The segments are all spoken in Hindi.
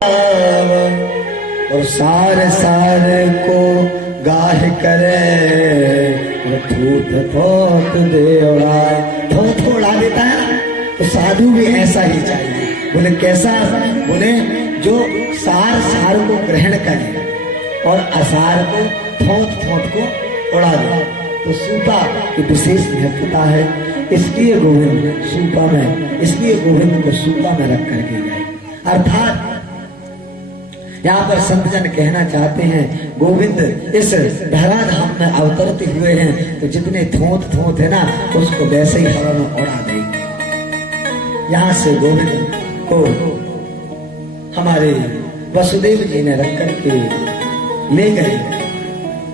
और सार सार को गाह करे थूत थोत देवड़ा थोत उड़ा देता है। तो साधु भी ऐसा ही चाहिए। बोले कैसा? बोले जो सार सार को ग्रहण करे और असार को थोत थोत को उड़ा दे। तो सूपा की विशेष महत्वता है, इसलिए गोविंद सूपा में, इसलिए गोविंद को सूपा में रख करके गए। अर्थात यहाँ पर संतजन कहना चाहते हैं गोविंद इस धराधाम में अवतरते हुए हैं, तो जितने थोत थोत है ना उसको वैसे ही हवा में उड़ा देंगे। यहाँ से गोविंद को हमारे वसुदेव जी ने रख करके ले गए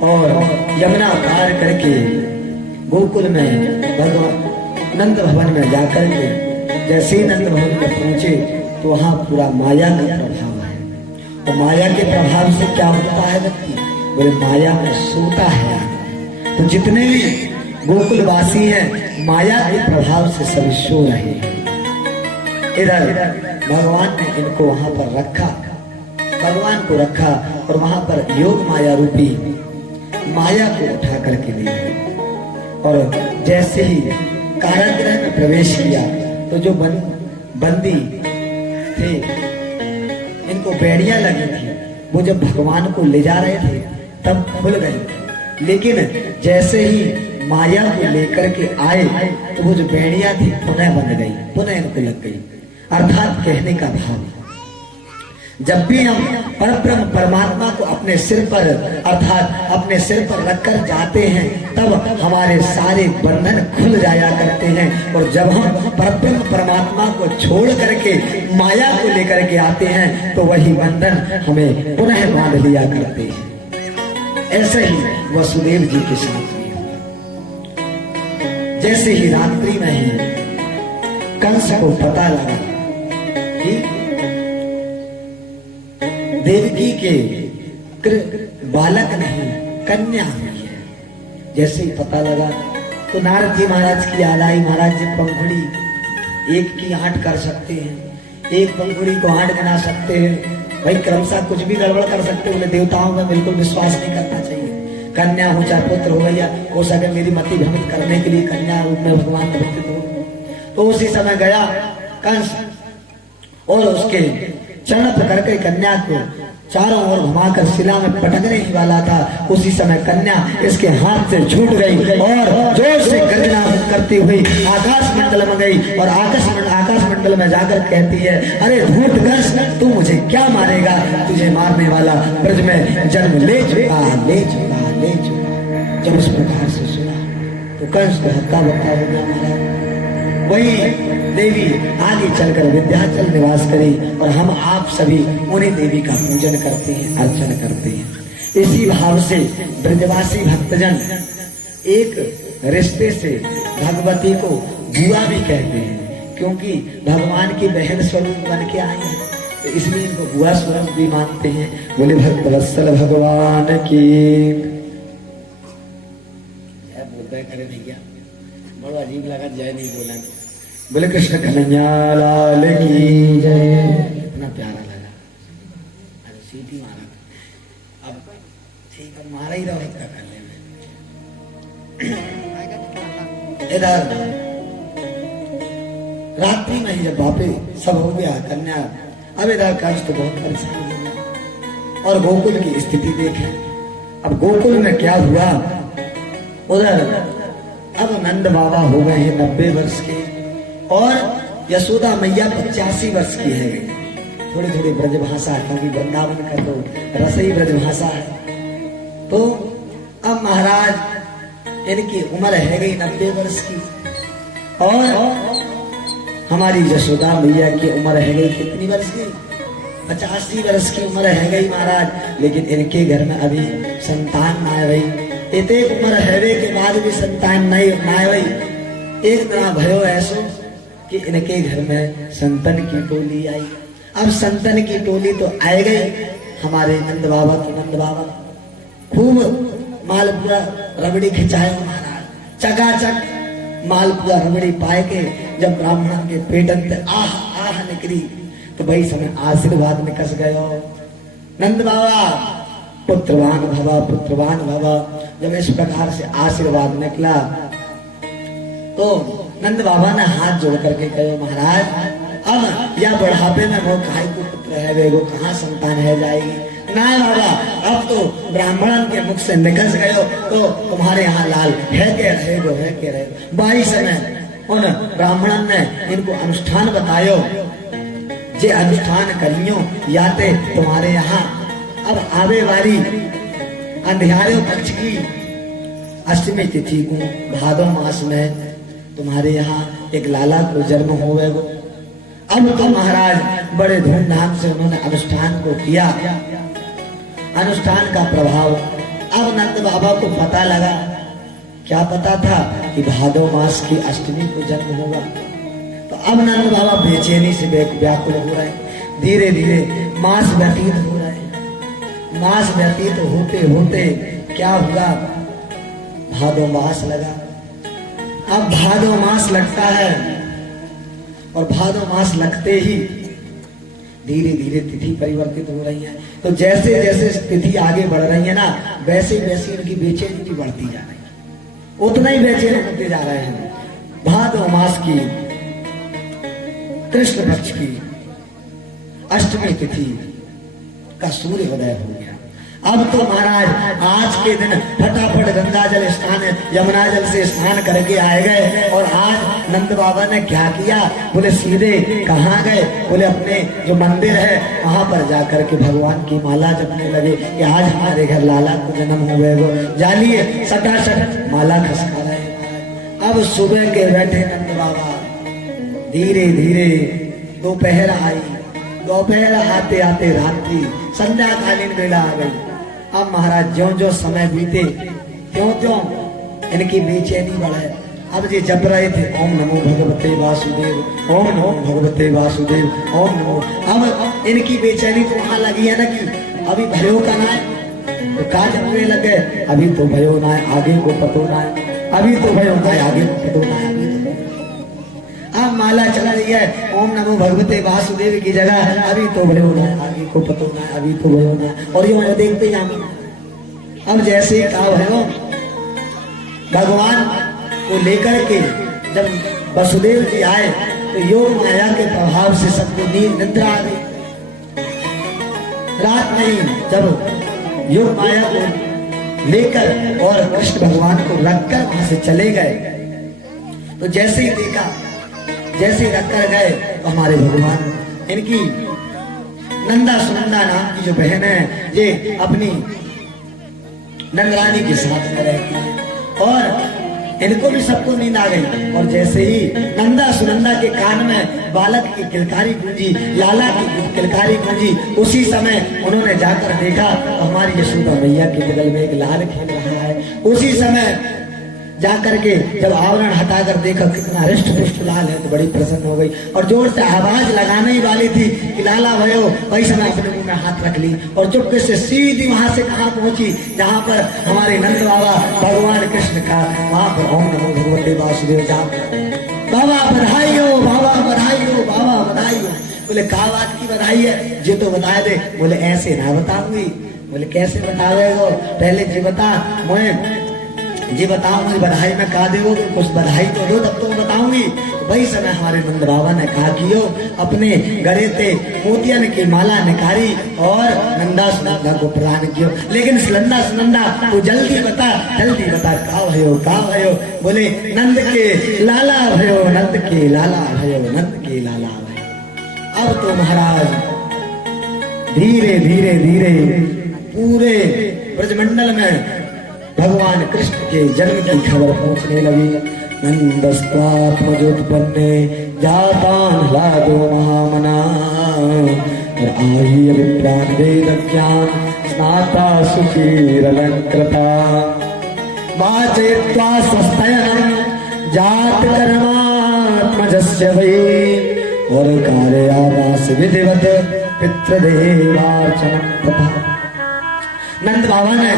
और यमुना पार करके गोकुल में भगवान नंद भवन में जाकर के जैसे नंद भवन में पहुंचे तो वहां पूरा माया का प्रभाव है। और माया के प्रभाव से क्या होता है व्यक्ति? बोले माया में सोता है। तो जितने भी गोकुलवासी हैं माया के प्रभाव से सभी सो रहे हैं। इधर भगवान ने इनको वहां पर रखा, भगवान को रखा और वहां पर योग माया रूपी माया को उठा करके ले गए। और जैसे ही कारागृह में प्रवेश किया तो जो बंदी थे, इनको बेड़ियां लगी थी, वो जब भगवान को ले जा रहे थे तब खुल गई। लेकिन जैसे ही माया को लेकर के आए तो वो जो बेड़ियां थी पुनः बंध गई, पुनः इनको लग गई। अर्थात कहने का भाव, जब भी हम परब्रह्म परमात्मा को अपने सिर पर अर्थात अपने सिर पर रखकर जाते हैं तब हमारे सारे बंधन खुल जाया करते हैं। और जब हम परब्रह्म परमात्मा को छोड़ करके माया को लेकर के आते हैं तो वही बंधन हमें पुनः बांध लिया करते हैं। ऐसे ही वसुदेव जी के साथ जैसे ही रात्रि में ही कंस को पता लगा कि देवकी के बालक नहीं कन्या हुई है, जैसे ही पता लगा तो नारद जी महाराज की याद आई। महाराज जी पंखुड़ी एक की 8 कर सकते हैं, एक पंखुड़ी को 8 गिना सकते हैं, भाई क्रमशः कुछ भी गड़बड़ कर सकते हैं। देवताओं में बिल्कुल विश्वास नहीं करना चाहिए। कन्या हो चाहे पुत्र हो या हो सके मेरी मति भ्रमित करने के लिए कन्या रूप में भगवान प्रकट हो। तो उसी समय गया कंस और उसके चरण पकड़ कर कन्या को चारों ओर घुमाकर शिला में पटकने ही वाला था। उसी समय कन्या इसके हाथ से छूट गई और जोर से गर्जना करती हुई आकाश मंडल में गई और आकाश मंडल में जाकर कहती है, अरे धूर्त कंस, तू मुझे क्या मारेगा? तुझे मारने वाला ब्रज में जन्म ले चुका, ले चुका, ले चुका। जब उस प्रकार से सुना तो कंस को हक्का बक्का हो गया। महाराज वही देवी आगे चलकर विंध्याचल निवास करी और हम आप सभी उन्हीं देवी का पूजन करते हैं, अर्चन करते हैं। इसी भाव से ब्रजवासी भक्तजन एक रिश्ते से भगवती को बुआ भी कहते हैं, क्योंकि भगवान की बहन स्वरूप बन के आई है, तो इसलिए इनको बुआ स्वरूप भी मानते हैं। बोले भक्तवत्सल भगवान की बोलते करे भैया, बड़ा अजीब लगा, जय नहीं बोला। बोले कृष्ण कन्हैया लाल की जय। इतना प्यारा लगा। अरे सीटी मारा, अब ठीक है मारा ही रहो, इतना कर ले। इधर रात्रि में ही जब वापिस सब हो गया कन्या, अब इधर कंस तो बहुत परेशान हो गया। और गोकुल की स्थिति देखें, अब गोकुल में क्या हुआ, उधर अब नंद बाबा हो गए हैं 90 वर्ष के और यशोदा मैया 85 वर्ष की है। थोड़ी थोड़ी ब्रजभाषा, क्योंकि वृंदावन का तो रसई ब्रजभाषा है। तो अब महाराज इनकी उम्र है गई 90 वर्ष की और हमारी यशोदा मैया की उम्र है गई कितनी वर्ष की? 85 वर्ष की उम्र है गई महाराज। लेकिन इनके घर में अभी संतान ना है भाई। इतने उम्र हैवे के बाद भी संतान नहीं आए भाई। एक तरह भयो ऐसो कि इनके घर में संतन की टोली आई। अब संतन की टोली तो आए गई। हमारे नंद बाबा तो नंद बाबा खूब मालपुआ रबड़ी खिंचाए महाराज, चकाचक मालपुआ रबड़ी पाए के जब ब्राह्मण के पेटन पे आह आह निकली तो वही समय आशीर्वाद निकस गयो। नंद बाबा पुत्रवान भवा पुत्रवान भवा। जब इस प्रकार से आशीर्वाद निकला तो नंद बाबा ने हाथ जोड़ करके कहो महाराज अब या बुढ़ापे में वो काहे को पुत्र है वो कहाँ संतान है जाएगी। ना बाबा अब तो ब्राह्मणन के मुख से निकल गयो तो तुम्हारे यहाँ लाल है के रहेगो है के रहेगो। बाई समय उन ब्राह्मणन ने इनको अनुष्ठान बतायो जे अनुष्ठान करियो याते तुम्हारे यहाँ अब आवे वाली अंधियारे पक्ष की अष्टमी तिथि को भादो मास में तुम्हारे यहाँ एक लाला को जन्म होवेगो। अब तो महाराज बड़े धूमधाम से उन्होंने अनुष्ठान को किया। अनुष्ठान का प्रभाव अब नंद बाबा को पता लगा। क्या पता था कि भादो मास की अष्टमी को जन्म होगा। तो अब नंद बाबा बेचैनी से व्याकुल हो रहे। धीरे धीरे मास व्यतीत हो रहे। मास व्यतीत होते होते क्या हुआ भादो मास लगा। अब भादो मास लगता है और भादो मास लगते ही धीरे धीरे तिथि परिवर्तित हो रही है। तो जैसे जैसे तिथि आगे बढ़ रही है ना वैसे वैसे इनकी बेचैनी भी बढ़ती जा रही है। उतना ही बेचैन होते जा रहे हैं। भादो मास की कृष्ण पक्ष की अष्टमी तिथि का सूर्योदय हो गया। अब तो महाराज आज के दिन फटाफट गंगा जल स्नान यमुना जल से स्नान करके आए गए। और आज नंद बाबा ने क्या किया बोले सीधे कहाँ गए बोले अपने जो मंदिर है वहां पर जाकर के भगवान की माला जपने लगे कि आज हमारे घर लाला को जन्म हो गए। जालिए सटासट माला खसका रहे। अब सुबह के बैठे नंद बाबा धीरे धीरे दोपहर आई। दोपहर आते आते रात्रि संध्याकालीन वेला आ गई। अब महाराज ज्यों ज्यों समय बीते त्यों त्यों इनकी बेचैनी बढ़े। अब ये जप रहे थे ओम नमो भगवते वासुदेव ओम नमो भगवते वासुदेव ओम नमो। अब इनकी बेचैनी तो वहां लगी है ना कि अभी भयो का ना है तो का जपने लगे। अभी तो भयो ना है आगे को पतो ना है। अभी तो भयो ना है आगे को पतो ना है। अब माला चला रही है ओम नमो भगवते वासुदेव की जगह अभी तो भयो ना है आगे को पतो ना है। अभी तो भयो ना है और ये देखते जाओ। अब जैसे कहा भयो भगवान को लेकर के जब वसुदेव जी आए तो योग माया के प्रभाव से सबको नींद निद्रा आ गई। रात में जब योग माया को लेकर और कृष्ण भगवान को रखकर वहां से चले गए तो जैसे ही देखा जैसे रख कर गए तो हमारे भगवान इनकी नंदा सुनंदा नाम की जो बहन है ये अपनी नंदरानी के साथ में रहती है और इनको भी सबको नींद आ गई। और जैसे ही नंदा सुनंदा के कान में बालक की किलकारी गूंजी लाला की किलकारी गूंजी उसी समय उन्होंने जाकर देखा तो हमारी यशोदा मैया के बगल में एक लाल खेल रहा है। उसी समय जाकर के जब आवरण हटाकर देखा कितना हृष्ट पुष्ट लाल है तो बड़ी प्रसन्न हो गई और जोर से आवाज लगाने ही वाली थी कि लाला भयो। वही समय अपने मुंह में हाथ रख ली और चुपके से सीधी वहां से कहाँ पहुंची जहां पर हमारे नंद बाबा भगवान कृष्ण का वहां पर ओम नमो भगवते वासुदेव जहाँ बाबा बधाई हो बाबा बधाई हो बाबा बधाई हो। बोले क्या बात की बधाई है जो तो बता दे। बोले ऐसे ना बताऊंगी। बोले कैसे बतावेगो पहले जी बता मैं जी बताओ मुझे बधाई में कहा दे कुछ बधाई तो दो तब तो बताऊंगी। वही समय हमारे नंद बाबा ने कहा कि अपने गले ते मोतियन की माला निकारी और नंदा सुनंदा को प्रदान कियो। लेकिन नंदा सुनंदा तो जल्दी बता का भयो। बोले नंद के लाला भयो नंद के लाला भयो नंद के लाला भयो। अब तो महाराज धीरे धीरे धीरे पूरे ब्रजमंडल में भगवान कृष्ण के जन्म की खबर पहुंचने लगी। नंदस्त्वात्मजोत्पन्ने जातान लादो महामना और आई अभिप्राण वेद ज्ञान स्नाता सुचिरलंकृता वाचयित्वा स्वस्तयनं जात कर्मात्मजस्य वै और कार्यावास विधिवत पितृदेवार्चनं तथा। नंद बाबा ने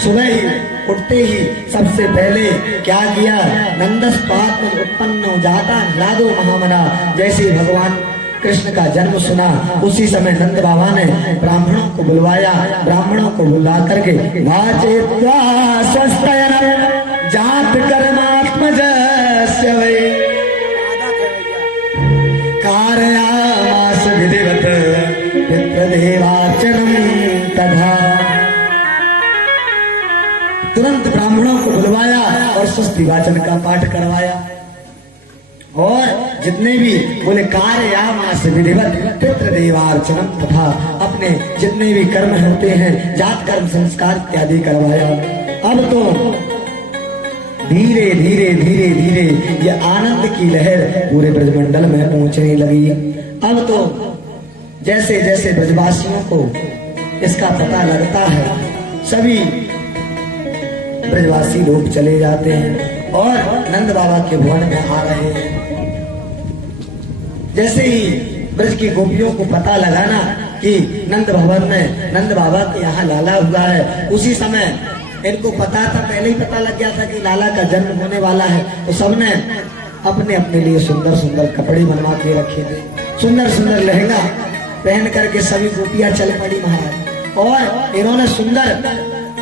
सुबह ही उठते ही सबसे पहले क्या किया नंदस्पात उत्पन्न जाता लादो महामना। जैसे भगवान कृष्ण का जन्म सुना, उसी समय नंद बाबा ने ब्राह्मणों को बुलवाया। ब्राह्मणों को बुला करके वाचेत्वा स्वस्तयन जात कर्मात्मजस्य वै कारयामास विधिवत पितृदेवार्चनम तथा। तुरंत ब्राह्मणों को बुलवाया और स्वस्ति वाचन का पाठ करवाया। और जितने भी बोले कारयामास विधिवत पितृदेवार्चनम तथा, अपने जितने भी कर्म होते हैं जात कर्म संस्कार इत्यादि करवाया। अब तो धीरे धीरे धीरे धीरे ये आनंद की लहर पूरे ब्रजमंडल में पहुंचने लगी। अब तो जैसे जैसे ब्रजवासियों को इसका पता लगता है, सभी ब्रजवासी लोग चले जाते हैं और नंद बाबा के भवन में आ रहे हैं। जैसे ही ब्रज की गोपियों को पता लगा ना कि नंद भवन में नंद बाबा के यहाँ लाला हुआ है, उसी समय इनको पता था, पहले ही पता लग गया था कि लाला का जन्म होने वाला है। तो सबने अपने अपने लिए सुंदर सुंदर कपड़े बनवा के रखे थे, सुंदर सुंदर लहंगा पहन करके सभी गोपियां चल पड़ी महाराज। और इन्होंने सुंदर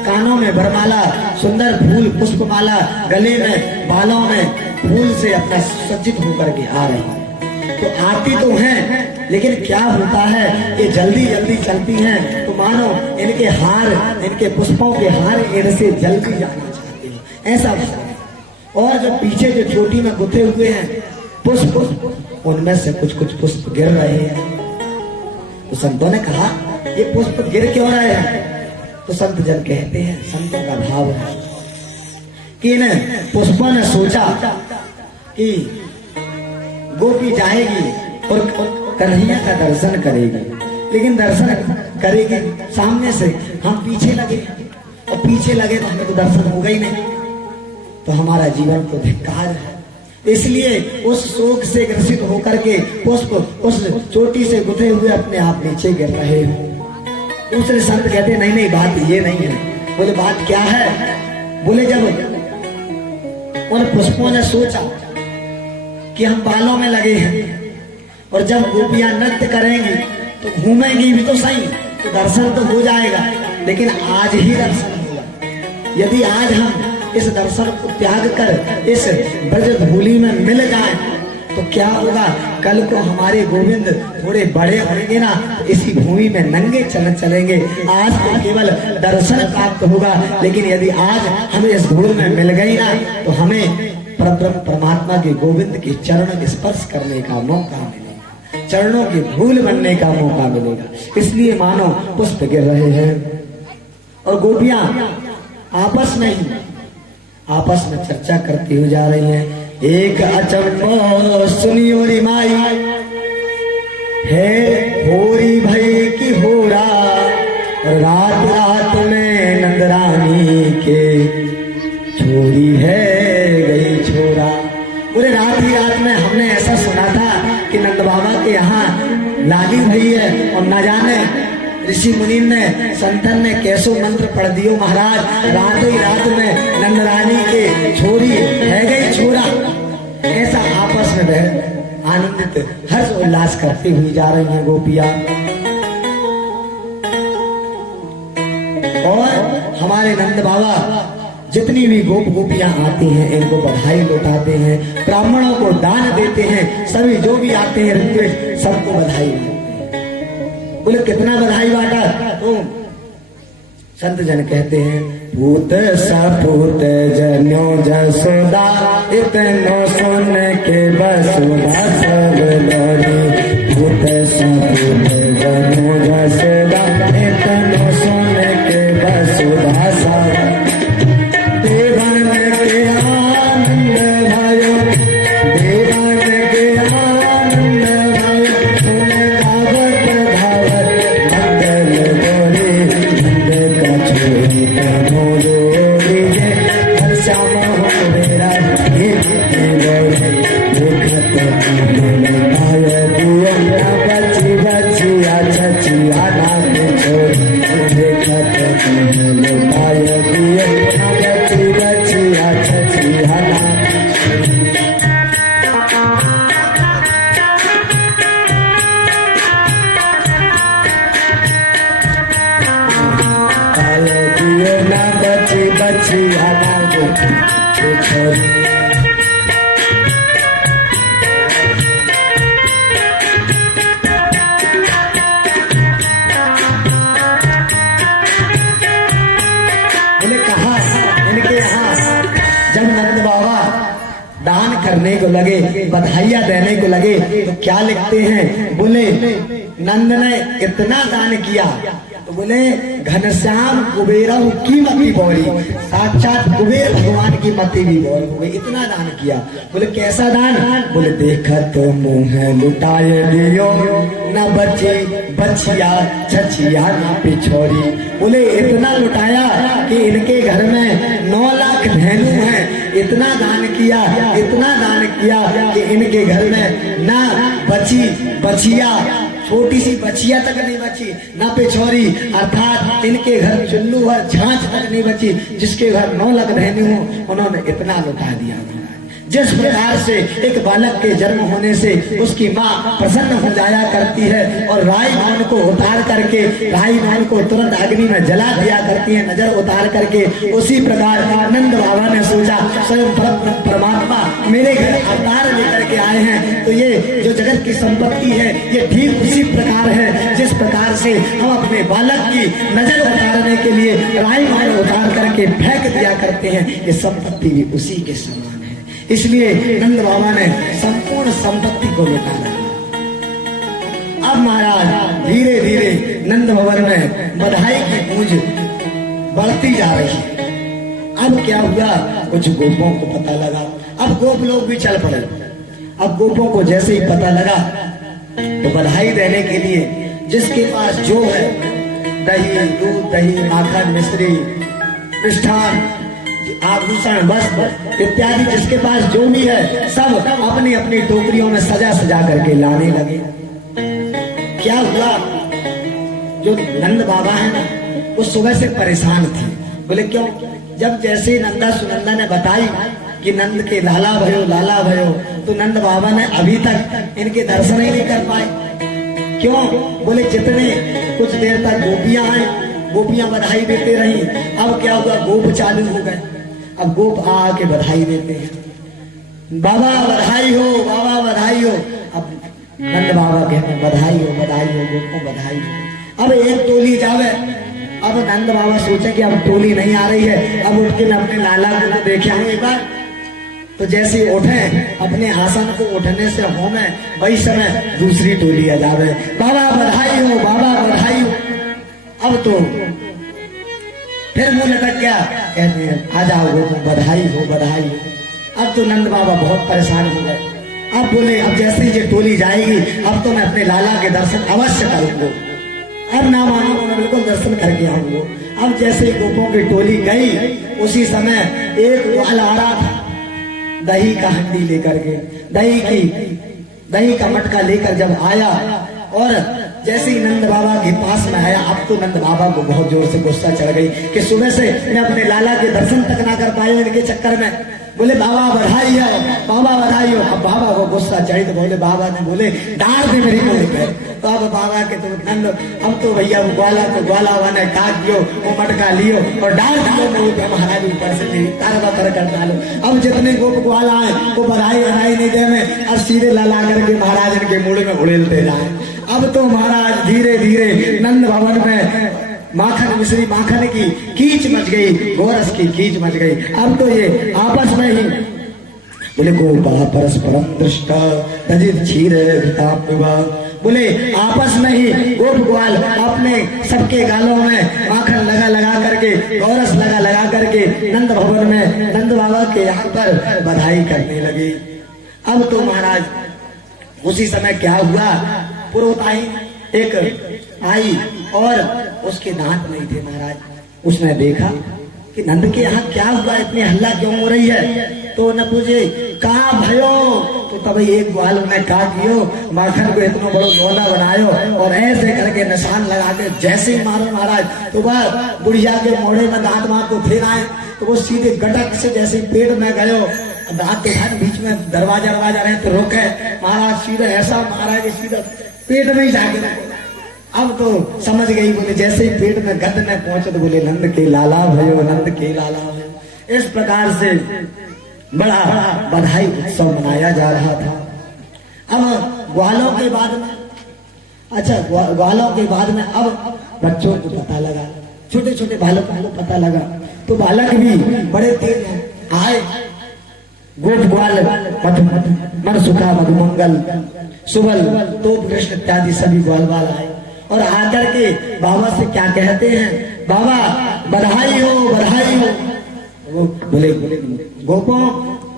कानों में बरमाला, सुंदर फूल पुष्पमाला, गले में बालों में फूल से अपना सज्जित होकर के आ रहे हैं। तो आती तो हैं, लेकिन क्या होता है ये जल्दी जल्दी चलती हैं, तो मानो इनके हार, इनके पुष्पों के हार इनसे जल्दी जाना चाहते हैं, ऐसा होता है। और जो पीछे जो चोटी में गुथे हुए हैं पुष्प, उनमें से कुछ कुछ पुष्प गिर रहे हैं। तो संतों ने कहा ये पुष्प गिर क्यों रहे हैं? तो संत जन कहते हैं, संतों का भाव है कि इन पुष्पों ने सोचा कि गोपी जाएगी और कन्हैया का दर्शन करेगी, लेकिन दर्शन करेगी सामने से, हम पीछे लगे और पीछे लगे तो हमें तो दर्शन होगा ही नहीं, तो हमारा जीवन तो धिक्कार है। इसलिए उस शोक से ग्रसित होकर के पुष्प उस चोटी से गुथे हुए अपने आप नीचे गिर रहे हैं। दूसरे संत कहते नहीं नहीं, बात ये नहीं है। बोले बात क्या है? बोले जब उन पुष्पों ने सोचा कि हम बालों में लगे हैं और जब गोपियां नृत्य करेंगी तो घूमेंगी भी तो सही, तो दर्शन तो हो जाएगा, लेकिन आज ही दर्शन होगा। यदि आज हम इस दर्शन को त्याग कर इस ब्रज धूलि में मिल जाएं तो क्या होगा? कल को हमारे गोविंद थोड़े बड़े होंगे ना, इसी भूमि में नंगे चलेंगे। आज तो केवल दर्शन प्राप्त होगा, लेकिन यदि आज हम इस धूल में मिल गई ना तो हमें परब्रह्म परमात्मा के गोविंद के चरण स्पर्श करने का मौका मिलेगा, चरणों की धूल बनने का मौका मिलेगा। इसलिए मानो पुष्प गिर रहे हैं और गोपियां आपस में चर्चा करती हुई जा रही हैं। एक अचंबो सुनियो री माई है होरी भई की होरा, रात रात में नंदरानी के छोरी है गई छोरा। पूरे रात ही रात में हमने ऐसा सुना था कि नंद बाबा के यहाँ लाली भई है और न जाने ऋषि मुनि ने संतन ने कैसो मंत्र पढ़ दियो महाराज, रात ही रात में नंदरानी के छोरी है गई छोरा। ऐसा आपस में आनंदित हर्ष उल्लास करती हुई जा रही हैं गोपियां। और हमारे नंद बाबा जितनी भी गोपियां आती हैं इनको बधाई लौटाते हैं, ब्राह्मणों को दान देते हैं, सभी जो भी आते हैं रिक्वेस्ट सबको बधाई देते हैं। बोले कितना बधाई बांटा? तो संत जन कहते हैं पूत सपूत जन्यो जसोदा, इतनो सुन के बसुदा सब लोरी। पूत सपूत जन्यो जसोदा, इतनो सुन के बसुदा सब। देवन के आनंद भयो, देवन के आनंद भयो, सुन गावत धावत मंगल गोरे। नंद का छोरी तनो लोरी जे, हर श्याम हो मेरा ये गोरे। देखत पाय दिया बची बची आची आना के छोरी। देखत पाय दिया बची बची आची आना। बचिया मांगो तो छोरी। दान करने को लगे, बधाइयां देने को लगे तो क्या लिखते हैं? बोले नंद ने इतना दान किया तो बोले घनश्याम कुबेरा की मती बोली, साक्षात कुबेर भगवान की मती भी बोल हो गई, इतना दान किया। बोले कैसा दान? बोले देखा तो मुंह लुटाए दियो न बची बचिया छचिया न पिछोरी। बोले इतना लुटाया कि इनके घर में 9 लाख धेनु है, इतना दान किया, इतना दान किया कि इनके घर में ना बची बचिया, छोटी सी बचिया तक नहीं बची, ना पिछोरी, अर्थात इनके घर चुल्लू और झांझ तक नहीं बची। जिसके घर 9 लाख धेनु हो उन्होंने इतना लुटा दिया। जिस प्रकार से एक बालक के जन्म होने से उसकी माँ प्रसन्न हो जाया करती है और राई धान को उतार करके राई धान को तुरंत अग्नि में जला दिया करती है नजर उतार करके, उसी प्रकार नंद बाबा ने सोचा स्वयं परमात्मा मेरे घर अवतार लेकर के आए हैं तो ये जो जगत की संपत्ति है ये ठीक उसी प्रकार है जिस प्रकार से हम अपने बालक की नजर उतारने के लिए राई धान उतार करके फेंक दिया करते हैं, ये संपत्ति भी उसी के समान। इसलिए नंद बाबा ने संपूर्ण संपत्ति को लुटा लिया। अब महाराज धीरे धीरे नंद भवन में बधाई की गूंज बढ़ती जा रही है। अब क्या हुआ? कुछ गोपों को पता लगा, अब गोप लोग भी चल पड़े। अब गोपों को जैसे ही पता लगा तो बधाई देने के लिए जिसके पास जो है दही दूध दही माखन मिश्री मिष्ठान आभूषण वस्त्र इत्यादि जिसके पास जो भी है सब अपनी अपनी टोकरियों में सजा सजा करके लाने लगे। क्या हुआ? जो नंद बाबा है ना वो सुबह से परेशान थे। बोले क्यों? जब जैसे नंदा सुनंदा ने बताई कि नंद के लाला भयो तो नंद बाबा ने अभी तक इनके दर्शन ही नहीं कर पाए। क्यों? बोले जितने कुछ देर तक गोपियां आई, गोपियां बधाई देते रही। अब क्या हुआ? गोप चालू हो गए। अब गोप आके बधाई देते हैं, बाबा बधाई हो, बाबा बधाई हो। अब नंद बाबा कहते हैं बधाई हो गोपो बधाई हो। अब एक टोली जावे। अब नंद बाबा सोचे कि अब टोली नहीं आ रही है, अब उठ के मैं अपने लाला को देखे आऊं एक बार। तो जैसे उठे अपने आसन को उठने से हो में वही समय दूसरी टोली आ जावे, बाबा बधाई हो, बाबा बधाई हो। अब तो फिर मुंह लटक गया, कहते हैं आ जाओ बधाई हो बधाई हो। अब तो नंद बाबा बहुत परेशान हो गए। अब बोले अब जैसे ही ये टोली जाएगी अब तो मैं अपने लाला के दर्शन अवश्य करूंगा। अब ना मानो मैं बिल्कुल दर्शन करके आऊंगा। अब जैसे ही गोपों की टोली गई उसी समय एक ग्वाल आ रहा था दही का हंडी लेकर के, दही का मटका लेकर जब आया और जैसे ही नंद बाबा के पास में आया अब तो नंद बाबा को बहुत जोर से गुस्सा चढ़ गई कि सुबह से मैं अपने लाला के दर्शन तक ना कर पाए इनके चक्कर में। बोले बाबा बधाई हो, बाबा बधाई हो। अब बाबा को गुस्सा चढ़ी तो बोले बाबा ने बोले डांट दे मेरी मुंह पे। तो अब बाबा के तो नंद अब तो भैया वो ग्वाला ने काट दियो, वो मटका लियो और डांट दियो मुंह पे। महाराज ऊपर से कर डालो। अब जितने गोप ग्वाला है वो बधाई नहीं दे में अब सीधे लाला करके महाराज इनके मुड़ में उड़ेलते जाए। अब तो महाराज धीरे धीरे नंद भवन में माखन मिश्री माखन की कीच मच गई, गोरस की कीच मच गई। अब तो ये आपस में ही बोले गोपा परस्परम दृष्टा तजित क्षीर बोले आपस में ही गोप ग्वाल अपने सबके गालों में माखन लगा करके गोरस लगा करके नंद भवन में नंद बाबा के यहाँ पर बधाई करने लगे। अब तो महाराज उसी समय क्या हुआ? पुरोहित एक आई और उसके दांत नहीं थे महाराज। उसने देखा कि नंद के यहाँ क्या हुआ, इतनी हल्ला क्यों हो रही है? तो न पूछे कहा भयो तो तब एक ग्वाल में काट दियो, माखन को इतना बड़ा गोला बनायो और ऐसे करके निशान लगा के जैसे ही मारो महाराज तो वह बुढ़िया के मोड़े में दांत मार को फिर आए तो वो सीधे गटक से जैसे पेट में गयो। दांत के साथ बीच में दरवाजा रहे तो रोके महाराज, सीधा ऐसा मारा कि सीधा पेट में ही जाके। अब तो समझ गई। बोले जैसे ही पेट में गद में पहुंचे तो बोले नंद के लाला भयो, नंद के लाला भयो। इस प्रकार से बड़ा बधाई उत्सव मनाया जा रहा था। अब ग्वालों के बाद में, अच्छा ग्वालों के बाद में अब बच्चों को पता लगा, छोटे छोटे बालकों को पता लगा, तो बालक भी बड़े तेज हैं, आए गोप ग्वाल मन सुखा मधुमंगल सुबल तो कृष्ण इत्यादि सभी ग्वाल बाल आए और आकर के बाबा से क्या कहते हैं, बाबा बधाई हो बधाई हो। वो बोले गोपों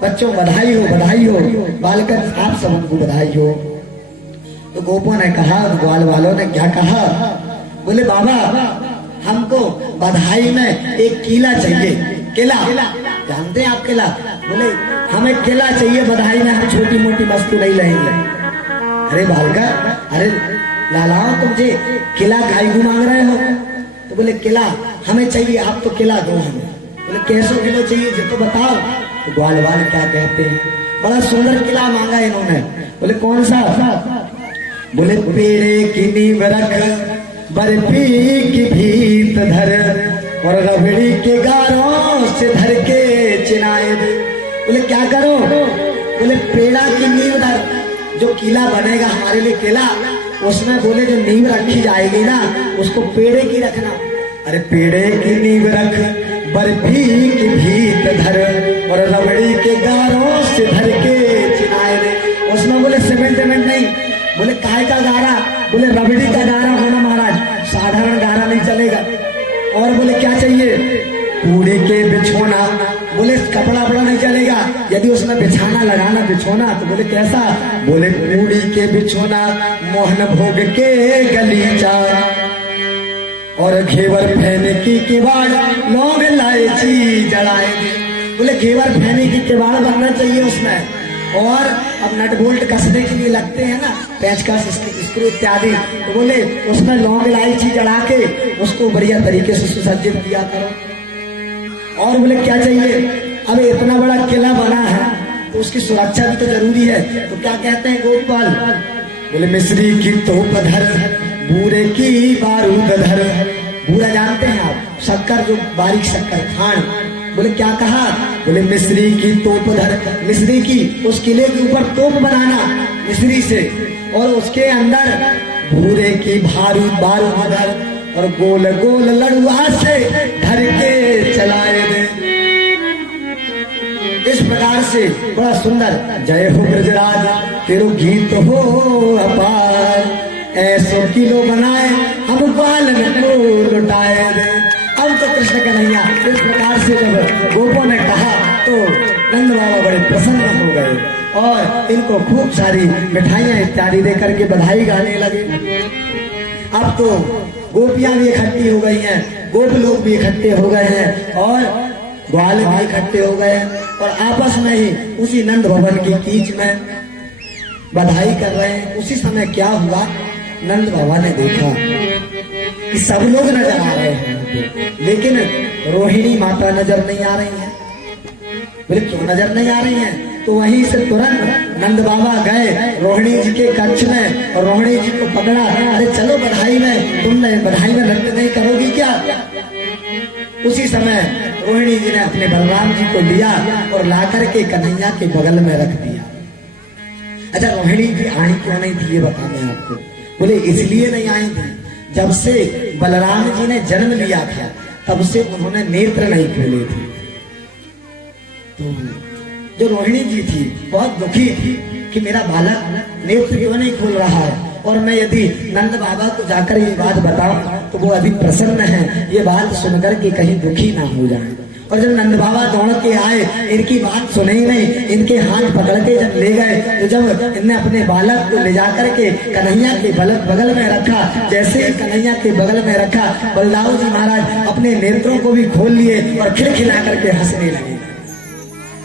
बच्चों बधाई हो बधाई हो, बालकन आप सबको बधाई हो। तो गोपों ने कहा, ग्वाल वालों ने क्या कहा, बोले बाबा हमको बधाई में एक केला चाहिए। केला जानते हैं आप केला? बोले हमें केला चाहिए बधाई में, हम छोटी मोटी वस्तु नहीं लेंगे। अरे बालका, अरे लालाओं तुम मुझे केला खाई क्यों मांग रहे हो? तो बोले केला हमें चाहिए, आप तो केला दो हमें। बोले कैसो किलो चाहिए तो बताओ। तो ग्वाल वाले क्या कहते हैं, बड़ा सुंदर केला मांगा इन्होंने। बोले कौन सा? बोले पेड़े की नींव रख बर्फी की भीत धर और रबड़ी के गारों से धर के चिनाए दे। बोले क्या करो? बोले पेड़ा की नींव धर, जो किला बनेगा हमारे लिए केला, उसमें बोले जो नींव रखी जाएगी ना उसको पेड़े की रखना। अरे पेड़े की नींव रख बर्फी की भीत धर और रबड़ी के गारों से धर के चिनाए दे। उसमें बोले सीमेंट नहीं, बोले काय का गारा? बोले रबड़ी का गारा होना महाराज, साधारण गारा नहीं चलेगा। और बोले क्या चाहिए? पूड़ी के बिछोना। बोले कपड़ा बड़ा नहीं चलेगा, यदि उसमें बिछाना लगाना बिछोना। तो बोले कैसा? बोले पूड़ी के बिछोना मोहन भोग के गलीचा और घेवर फैने की किवाड़ लौंग इलायची जड़ाए दे। बोले घेवर फैने की किवाड़ बनना चाहिए उसमें, और अब नट बोल्ट कसने के लिए लगते हैं ना, पेचकस स्क्रू इत्यादि, तो बोले उसमें लौंग इलायची जड़ा के उसको बढ़िया तरीके से सुसज्जित किया करो। और बोले क्या चाहिए? अब इतना बड़ा किला बना है तो उसकी सुरक्षा भी तो जरूरी है। तो क्या कहते हैं गोपाल? बोले मिस्री की तोप धर बूरे की बारूद धर। बूरा जानते हैं आप? शक्कर, जो बारीक शक्कर खांड। बोले क्या कहा? बोले मिस्री की तोप धर, मिस्री की उस किले के ऊपर तोप बनाना मिस्री से, और उसके अंदर भूरे की बारूद धर और गोल गोल लड़ुआ से धर के चलाए दे। इस प्रकार से बड़ा सुंदर जय हो ब्रजराज तेरो गीत हो अपार, ऐसो किलो बनाए हम बालन को लुटाए दे। अब तो कृष्ण कन्हैया इस प्रकार से जब गोपों ने कहा तो नंद बाबा बड़े प्रसन्न हो गए और इनको खूब सारी मिठाइयां इत्यादि दे करके बधाई गाने लगे। अब तो गोपियां भी इकट्ठी हो गई हैं, गोप लोग भी इकट्ठे हो गए हैं और ग्वाल भी इकट्ठे हो गए हैं और आपस में ही उसी नंद भवन की कीच में बधाई कर रहे हैं। उसी समय क्या हुआ, नंद बाबा ने देखा कि सब लोग नजर आ रहे हैं लेकिन रोहिणी माता नजर नहीं आ रही है। बोले क्यों नजर नहीं आ रही हैं? तो वहीं से तुरंत नंद बाबा गए रोहिणी जी के कक्ष में और रोहिणी जी को पकड़ा। अरे चलो बधाई में, तुम बधाई में नृत्य नहीं करोगी क्या? उसी समय रोहिणी जी ने अपने बलराम जी को लिया और लाकर के कन्हैया के बगल में रख दिया। अच्छा रोहिणी जी आई क्यों नहीं थी ये बताने आपको। बोले इसलिए नहीं आई थी, जब से बलराम जी ने जन्म लिया था तब से उन्होंने नेत्र नहीं खोले थे। तो जो रोहिणी जी थी बहुत दुखी थी कि मेरा बालक नेत्र क्यों नहीं खोल रहा है, और मैं यदि नंद बाबा को जाकर ये बात बताऊं तो वो अभी प्रसन्न है, ये बात सुनकर के कहीं दुखी ना हो जाए। और जब नंद बाबा दौड़ के आए, इनकी बात सुने ही नहीं, इनके हाथ पकड़ के जब ले गए तो जब इनने अपने बालक को ले जाकर के कन्हैया के बगल में रखा, जैसे ही कन्हैया के बगल में रखा बलदाऊ जी महाराज अपने नेत्रों को भी खोल लिए और खिलखिला करके हंसने लगे।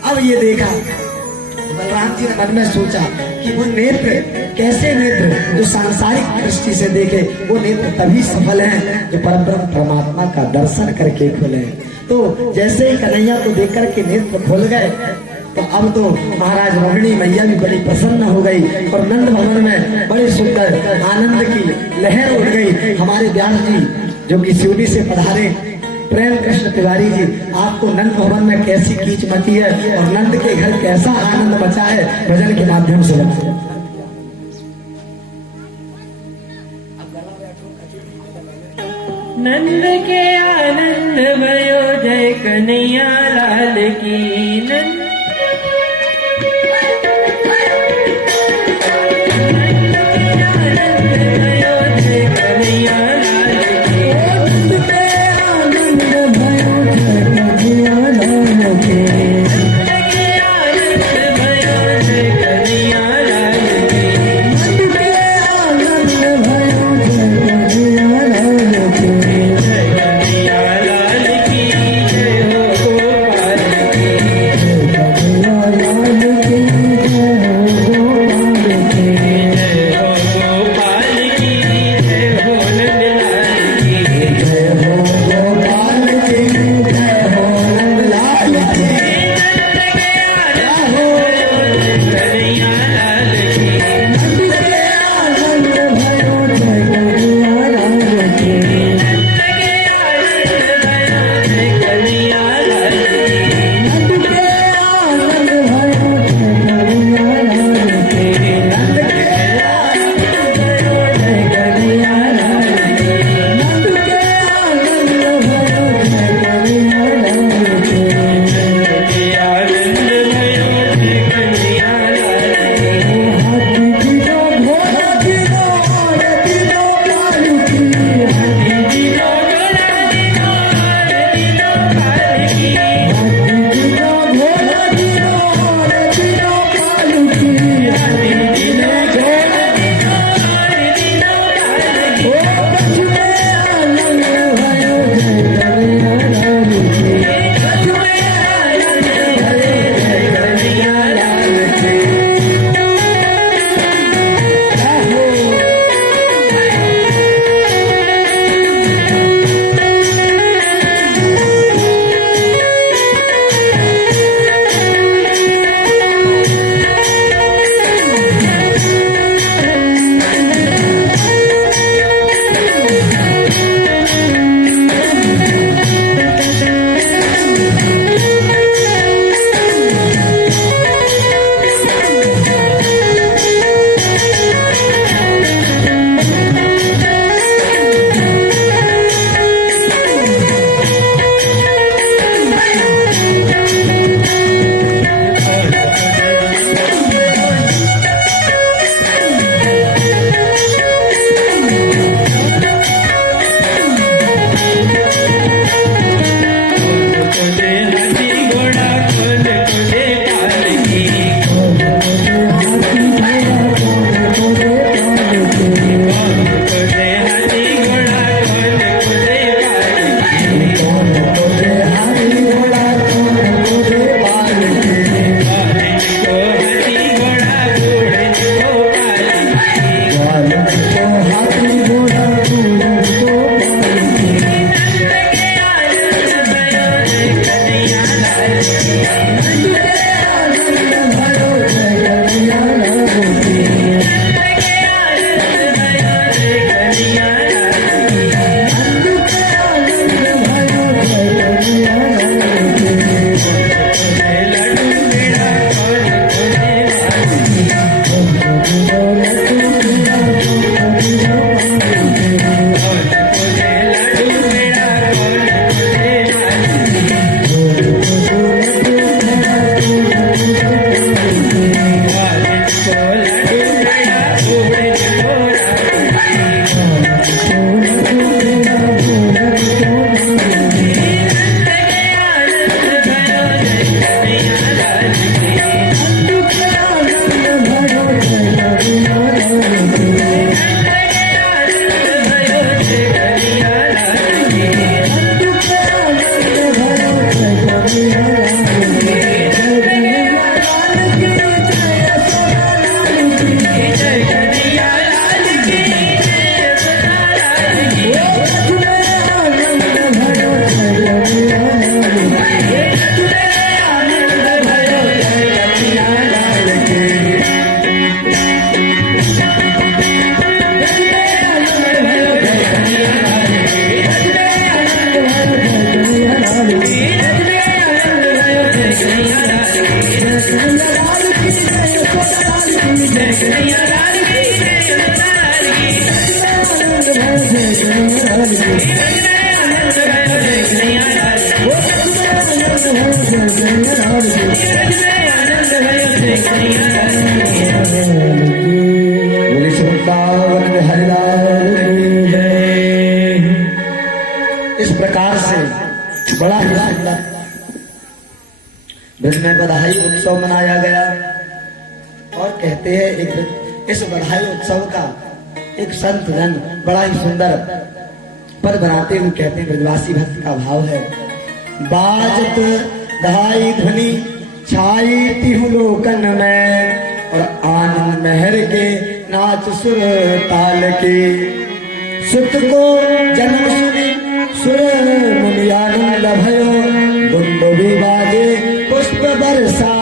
अब ये देखा बलराम जी ने मन में सोचा कि वो नेत्र, कैसे नेत्र जो सांसारिक दृष्टि से देखे, वो नेत्र तभी सफल हैं जो परब्रह्म परमात्मा का दर्शन करके खुले। तो जैसे ही कन्हैया को देख करके नेत्र खोल गए तो अब तो महाराज रोहिणी मैया भी बड़ी प्रसन्न हो गई और नंद भवन में बड़ी सुंदर आनंद की लहर उठ गई। हमारे व्यास जी जो कि शिवनी से पधारे प्रेम कृष्ण तिवारी जी, आपको नंद भवन में कैसी कीच मची है और नंद के घर कैसा आनंद मचा है, भजन के माध्यम से बताएं। नंद के आनंद भयो जय कन्हैया लाल की। नंद के आनंद भयो जय कन्हैया लाल की। नंद के आनंद भयो जय कन्हैया लाल की। नंद के आनंद भयो जय कन्हैया लाल की। नंद के आनंद भयो जय कन्हैया लाल की। जय कन्हैया लाल की जय हो गोपाल की। बोले वृंदावन में हरिलाल की जय। इस प्रकार से बड़ा ही सुंदर ब्रज में बधाई उत्सव मनाया गया। और कहते हैं एक इस बधाई उत्सव का एक संत जन बड़ा ही सुंदर पद बनाते हुए कहते हैं, ब्रजवासी भक्त का भाव है। बाजत बधाई ध्वनि छाई तिहु लोकन में, और आनंद महर के नाच सुर ताल के। सुत को जन्म सुनी सुर मुनि आनंद भयो, बुंद भी बाजे पुष्प बरसा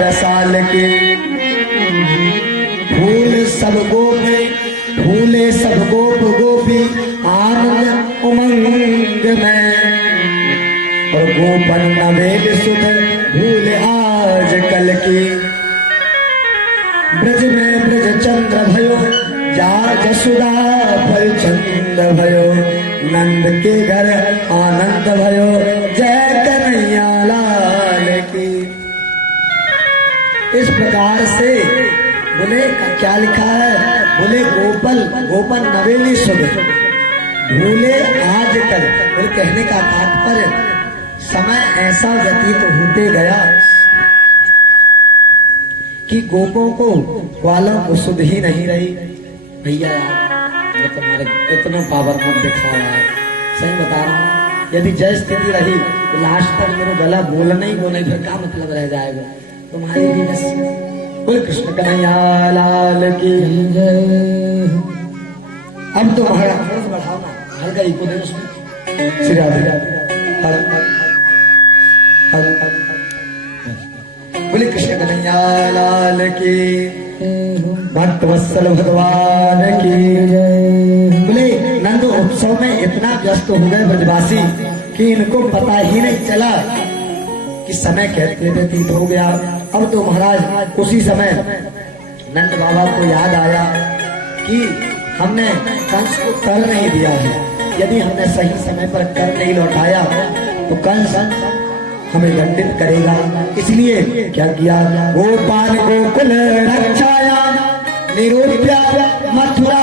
रसाल के। फूल सब गोपी फूले सब गोप गोपी आनंद उमंग में, और गोपन नवेद सुध भूल आज कल की। ब्रज में ब्रज चंद्र भयो जा जसुदा पर चंद्र भयो, नंद के घर आनंद भयो जय कन्हैया लाल की। इस प्रकार से बोले क्या लिखा है, बोले गोपन नवेली सुध भूले आज कल। बोले कहने का तात्पर्य समय ऐसा व्यतीत होते गया कि गोपों को ग्वालों को सुध ही नहीं रही। भैया यार तुम्हारे इतना पावर मत दिखाओ यार, सही बता रहा हूँ। यदि जय स्थिति रही तो लास्ट तक मेरा गला बोलना ही बोले, फिर क्या मतलब रह जाएगा तुम्हारी भी। बस बोले कृष्ण कन्हैया लाल की जय। अब तो महाराज बढ़ाओ ना, हल्का इको दे उसमें। श्री राधे बोले कृष्ण कन्हैया लाल की, भक्त वत्सल भगवान की जय। बोले नंद उत्सव में इतना व्यस्त हो गए ब्रजवासी कि इनको पता ही नहीं चला कि समय कहते व्यतीत हो गया। अब तो महाराज उसी समय नंद बाबा को याद आया कि हमने कंस को कर नहीं दिया है। यदि हमने सही समय पर कर नहीं लौटाया तो कंस हमें दंडित करेगा। इसलिए क्या किया, गोपाल गोकुल रक्षाया निरूप्या मथुरा